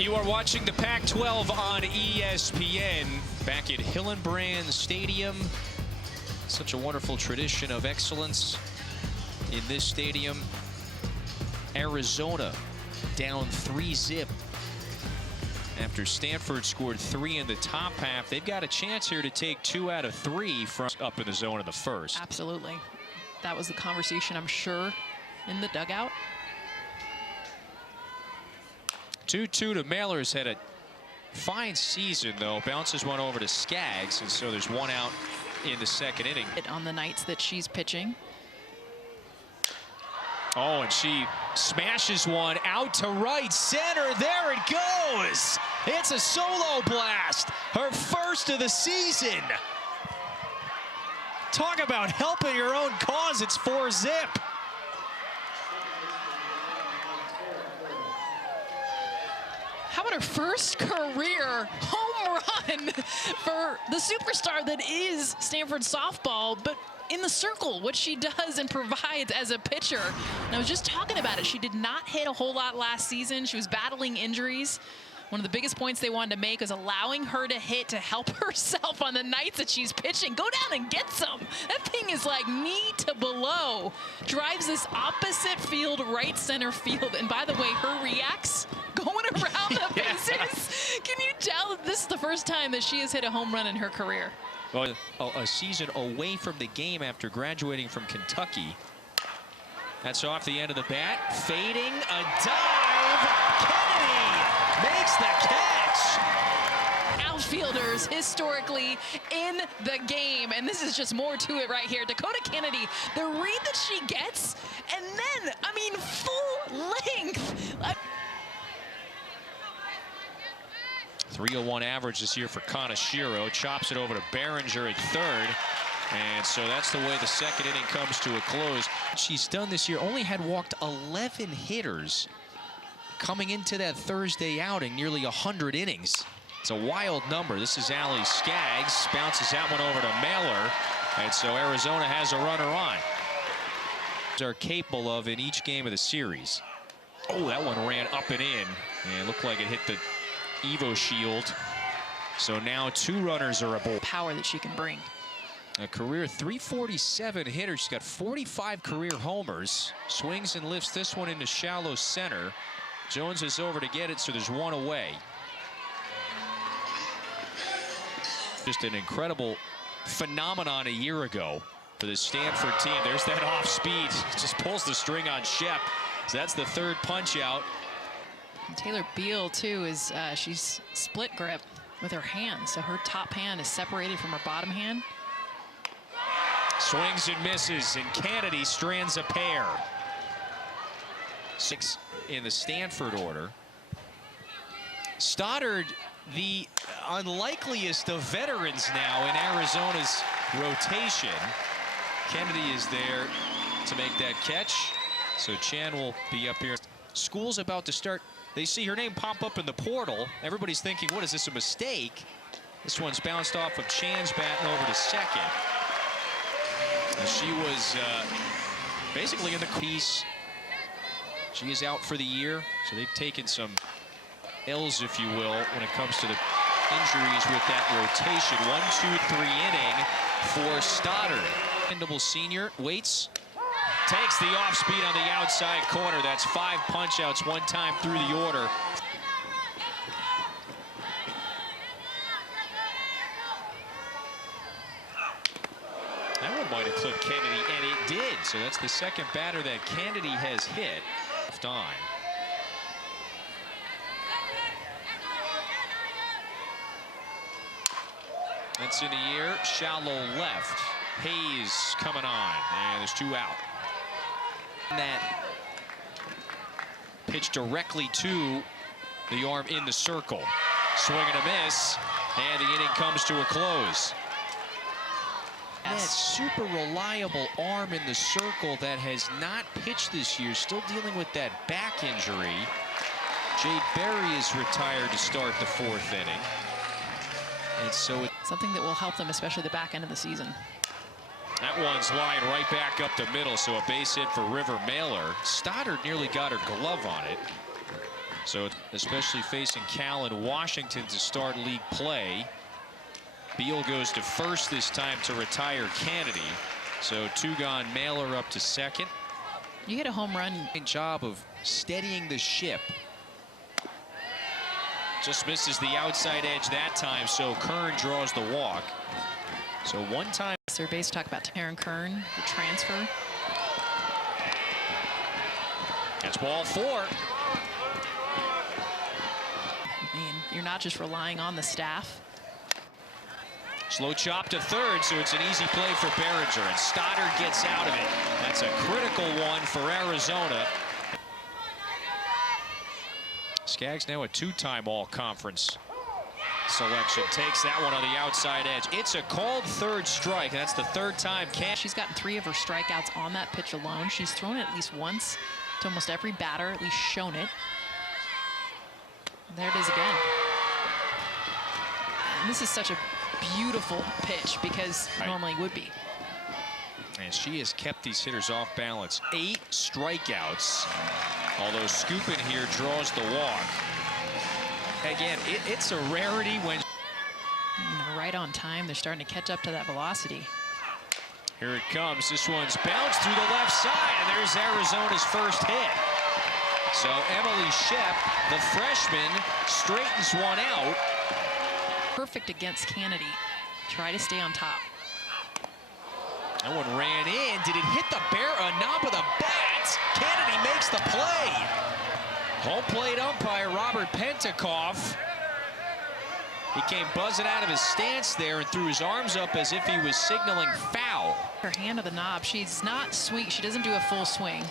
You are watching the Pac-12 on ESPN back at Hillenbrand Stadium. Such a wonderful tradition of excellence in this stadium. Arizona down 3-0 after Stanford scored 3 in the top half. They've got a chance here to take 2 out of 3 from up in the zone in the first. Absolutely. That was the conversation, I'm sure, in the dugout. 2-2 to Mailer's had a fine season, though. Bounces one over to Skaggs, and so there's 1 out in the second inning. On the nights that she's pitching. Oh, and she smashes one out to right center. There it goes. It's a solo blast. Her first of the season. Talk about helping your own cause. It's 4-0. How about her first career home run for the superstar that is Stanford softball, but in the circle, what she does and provides as a pitcher. And I was just talking about it. She did not hit a whole lot last season. She was battling injuries. One of the biggest points they wanted to make was allowing her to hit to help herself on the nights that she's pitching. Go down and get some. That thing is like knee to below. Drives this opposite field, right center field. And by the way, her reacts going around the bases. Can you tell that this is the first time that she has hit a home run in her career? Well, a season away from the game after graduating from Kentucky. That's off the end of the bat. Fading, a dive. Kennedy makes the catch. Outfielders historically in the game, and this is just more to it right here. Dakota Kennedy, the read that she gets, and then, I mean, full length. 301 average this year for Kaneshiro. Chops it over to Behringer at third. And so that's the way the second inning comes to a close. She's done this year, only had walked 11 hitters coming into that Thursday outing, nearly 100 innings. It's a wild number. This is Allie Skaggs. Bounces that one over to Mailer. And so Arizona has a runner on. Are capable of in each game of the series. Oh, that one ran up and in. And it looked like it hit the Evo shield. So now 2 runners are aboard. Power that she can bring. A career 347 hitter. She's got 45 career homers. Swings and lifts this one into shallow center. Jones is over to get it, so there's 1 away. Just an incredible phenomenon a year ago for the Stanford team. There's that off speed. Just pulls the string on Shep. So that's the 3rd punch out. And Taylor Beal, too, is she's split grip with her hand. So her top hand is separated from her bottom hand. Swings and misses, and Kennedy strands a pair. 6 in the Stanford order. Stoddard, the unlikeliest of veterans now in Arizona's rotation. Kennedy is there to make that catch. So Chan will be up here. School's about to start. They see her name pop up in the portal. Everybody's thinking, what is this, a mistake? This one's bounced off of Chan's bat and over to second. She was basically in the crease. She is out for the year, so they've taken some L's, if you will, when it comes to the injuries with that rotation. 1-2-3 inning for Stoddard. Endable senior waits, takes the off speed on the outside corner. That's 5 punch outs, 1 time through the order. That one might have clipped Kennedy, and it did. So that's the 2nd batter that Kennedy has hit. Left on. That's in the air, shallow left. Hayes coming on, and there's 2 out. That pitch directly to the arm in the circle. Swing and a miss, and the inning comes to a close. That super reliable arm in the circle that has not pitched this year, still dealing with that back injury. Jade Berry is retired to start the 4th inning. And so something that will help them, especially the back end of the season. That one's lying right back up the middle, so a base hit for River Mailer. Stoddard nearly got her glove on it. So especially facing Cal and Washington to start league play. Beal goes to first this time to retire Kennedy. So two gone, Mailer up to second. You hit a home run. Job of steadying the ship. Just misses the outside edge that time, so Kern draws the walk. So one time. Third base, talk about Taryn Kern, the transfer. That's ball 4. I mean, you're not just relying on the staff. Slow chop to third, so it's an easy play for Behringer, and Stoddard gets out of it. That's a critical one for Arizona. Skaggs now a two-time all-conference selection. Takes that one on the outside edge. It's a called third strike. That's the third time. She's gotten 3 of her strikeouts on that pitch alone. She's thrown it at least once to almost every batter, at least shown it. There it is again. And this is such a beautiful pitch because normally would be. And she has kept these hitters off balance. 8 strikeouts. Although scooping here draws the walk. Again, it's a rarity when. Right on time. They're starting to catch up to that velocity. Here it comes. This one's bounced through the left side, and there's Arizona's first hit. So Emily Shep, the freshman, straightens one out. Perfect against Kennedy. Try to stay on top. That one ran in. Did it hit the knob of the bat? Kennedy makes the play. Home plate umpire Robert Pentecoff. He came buzzing out of his stance there and threw his arms up as if he was signaling foul. Her hand to the knob. She's not swing. She doesn't do a full swing.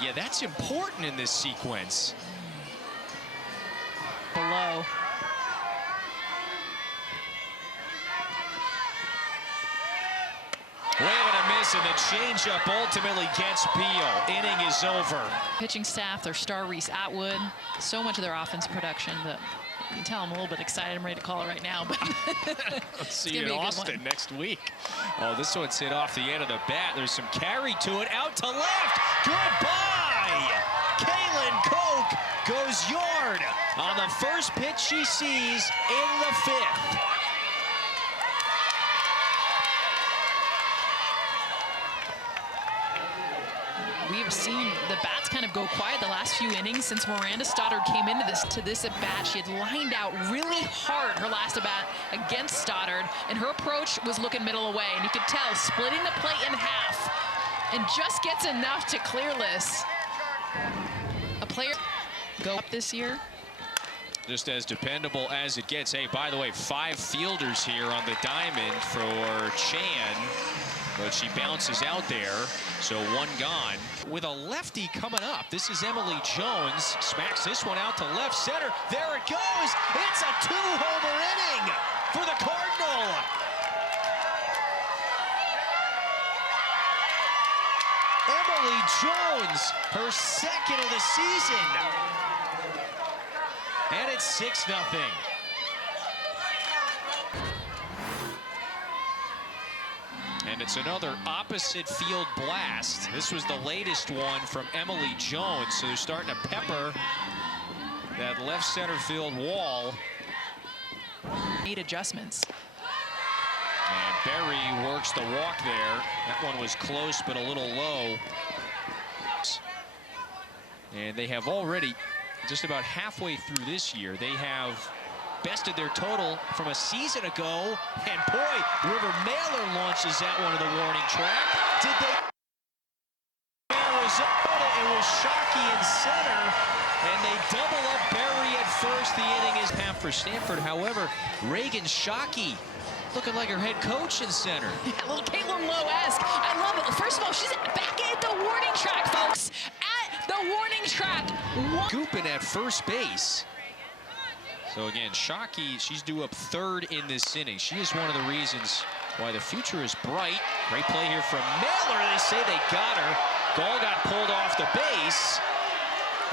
Yeah, that's important in this sequence. Below. Waving a miss, and the changeup ultimately gets Beal. Inning is over. Pitching staff, their star Reese Atwood. So much of their offense production that you can tell I'm a little bit excited. I'm ready to call it right now. But I'll see you in Austin next week. Oh, this one's hit off the end of the bat. There's some carry to it. Out to left. Goodbye. Kaylin Koch goes yard on the first pitch she sees in the 5th. We have seen the bats kind of go quiet the last few innings since Miranda Stoddard came into this at bat. She had lined out really hard her last at bat against Stoddard, and her approach was looking middle away, and you could tell splitting the plate in half, and just gets enough to clearless. A player go up this year. Just as dependable as it gets. Hey, by the way, 5 fielders here on the diamond for Chan. But she bounces out there, so 1 gone. With a lefty coming up, this is Emily Jones. Smacks this one out to left center. There it goes. It's a 2-homer inning for the Cardinal. Emily Jones, her 2nd of the season. And it's 6-0. And it's another opposite field blast. This was the latest one from Emily Jones. So they're starting to pepper that left center field wall. 8 adjustments. And Berry works the walk there. That one was close, but a little low. And they have already, just about halfway through this year, they have bested their total from a season ago. And boy, River Mailer launches that one to the warning track. Did they? Arizona, it was Shockey in center, and they double up Berry at first. The inning is half for Stanford. However, Reagan Shockey looking like her head coach in center. Yeah, a little Caitlin Lowe-esque. I love it. First of all, she's back at the warning track, folks. At the warning track. Scooping at first base. So again, Shockey, she's due up 3rd in this inning. She is one of the reasons why the future is bright. Great play here from Mailer. They say they got her. Gall got pulled off the base.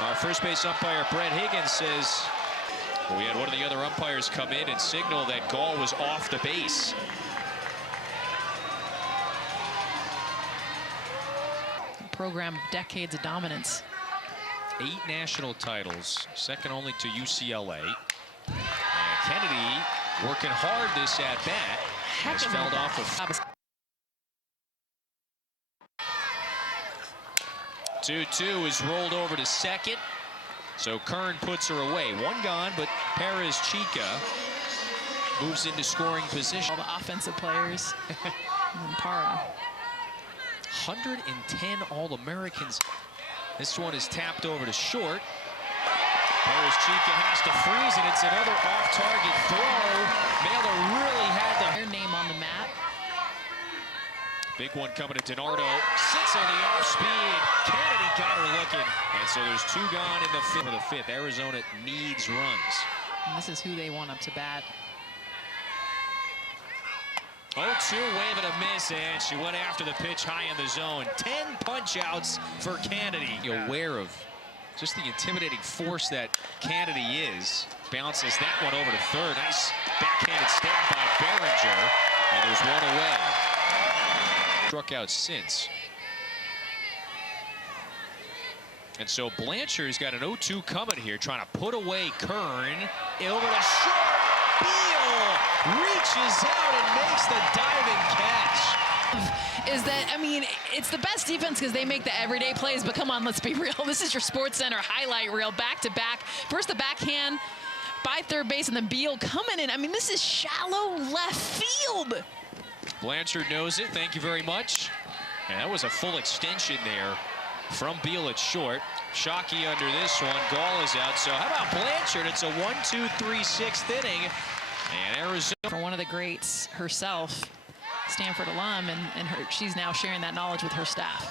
Our first base umpire, Brett Higgins, says we had one of the other umpires come in and signal that Gall was off the base. program of decades of dominance. 8 national titles, second only to UCLA. And Kennedy working hard this at bat. Has felled off of 2-2 is rolled over to second. So Kern puts her away. 1 gone, but Perez Chica moves into scoring position. All the offensive players. And Para. 110 All-Americans. This one is tapped over to short. Perez Chica has to freeze, and it's another off-target throw. Mailer really had their name on the mat. Big one coming to DiNardo. Sits on the off-speed. Kennedy got her looking. And so there's 2 gone in the fifth. Arizona needs runs. And this is who they want up to bat. 0-2, wave and a miss, and she went after the pitch high in the zone. 10 punch-outs for Kennedy. Aware of just the intimidating force that Kennedy is. Bounces that one over to third. Nice backhanded stab by Berenger, and there's 1 away. Struck out since. And so Blanchard's got an 0-2 coming here, trying to put away Kern. Over to short. Beal reaches out and makes the diving catch. Is that, I mean, it's the best defense because they make the everyday plays, but come on, let's be real. This is your Sports Center highlight reel, back-to-back. First the backhand by third base, and then Beal coming in. I mean, this is shallow left field. Blanchard knows it. Thank you very much. And that was a full extension there from Beal at short. Shockey under this one. Gall is out. So how about Blanchard? It's a 1-2-3 6th inning. And Arizona. For one of the greats herself, Stanford alum, and she's now sharing that knowledge with her staff.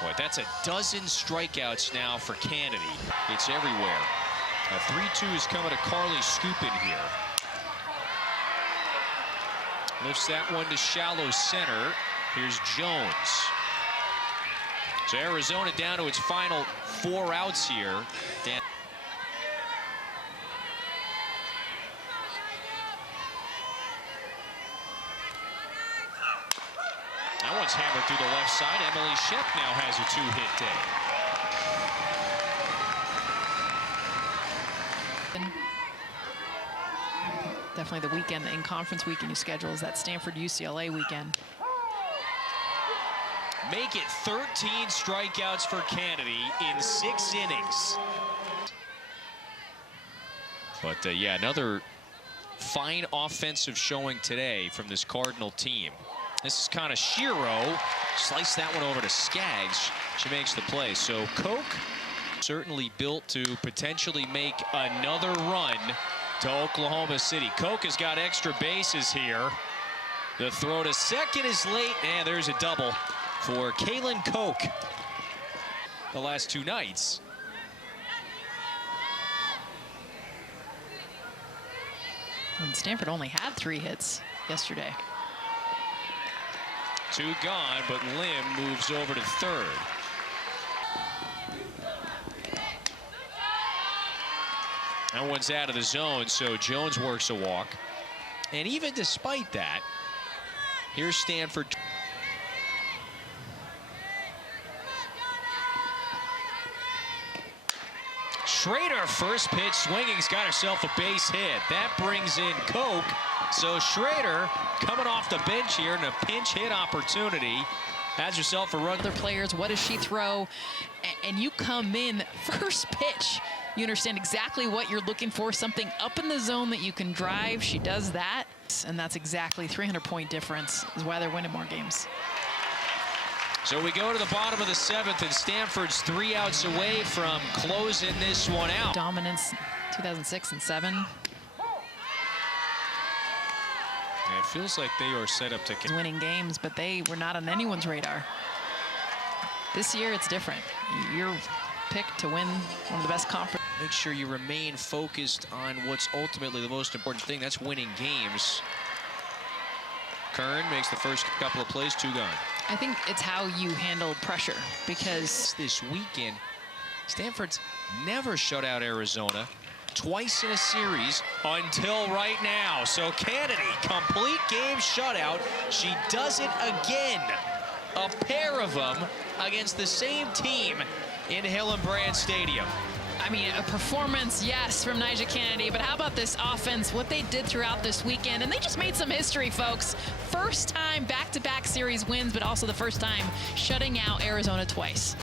Boy, that's a dozen strikeouts now for Kennedy. It's everywhere. A 3-2 is coming to Carly Scoopin here. Lifts that one to shallow center. Here's Jones. So Arizona down to its final 4 outs here. That one's hammered through the left side. Emily Shep now has a 2-hit day. Definitely the weekend, the in-conference weekend you schedule is that Stanford-UCLA weekend. Make it 13 strikeouts for Kennedy in 6 innings. But yeah, another fine offensive showing today from this Cardinal team. This is kind of Shiro. Slice that one over to Skaggs. She makes the play. So Koch certainly built to potentially make another run to Oklahoma City. Koch has got extra bases here. The throw to second is late, and there's a double for Kaylin Koch the last 2 nights. And Stanford only had 3 hits yesterday. 2 gone, but Lim moves over to third. That one's out of the zone, so Jones works a walk. And even despite that, here's Stanford. Schrader, first pitch swinging, has got herself a base hit. That brings in Koch. So Schrader coming off the bench here in a pinch hit opportunity. Has herself a run. Other players, what does she throw? And you come in first pitch. You understand exactly what you're looking for, something up in the zone that you can drive. She does that, and that's exactly 300-point difference is why they're winning more games. So we go to the bottom of the 7th, and Stanford's 3 outs away from closing this one out. Dominance 2006 and 7. And it feels like they are set up to winning games, but they were not on anyone's radar. This year, it's different. You're picked to win one of the best conference. Make sure you remain focused on what's ultimately the most important thing. That's winning games. Kern makes the first couple of plays, 2 gone. I think it's how you handle pressure, because this weekend, Stanford's never shut out Arizona twice in a series until right now. So Kennedy, complete game shutout. She does it again. A pair of them against the same team in Hillenbrand Stadium. I mean, a performance, yes, from Nyjah Kennedy, but how about this offense, what they did throughout this weekend? And they just made some history, folks. First time back-to-back series wins, but also the first time shutting out Arizona twice.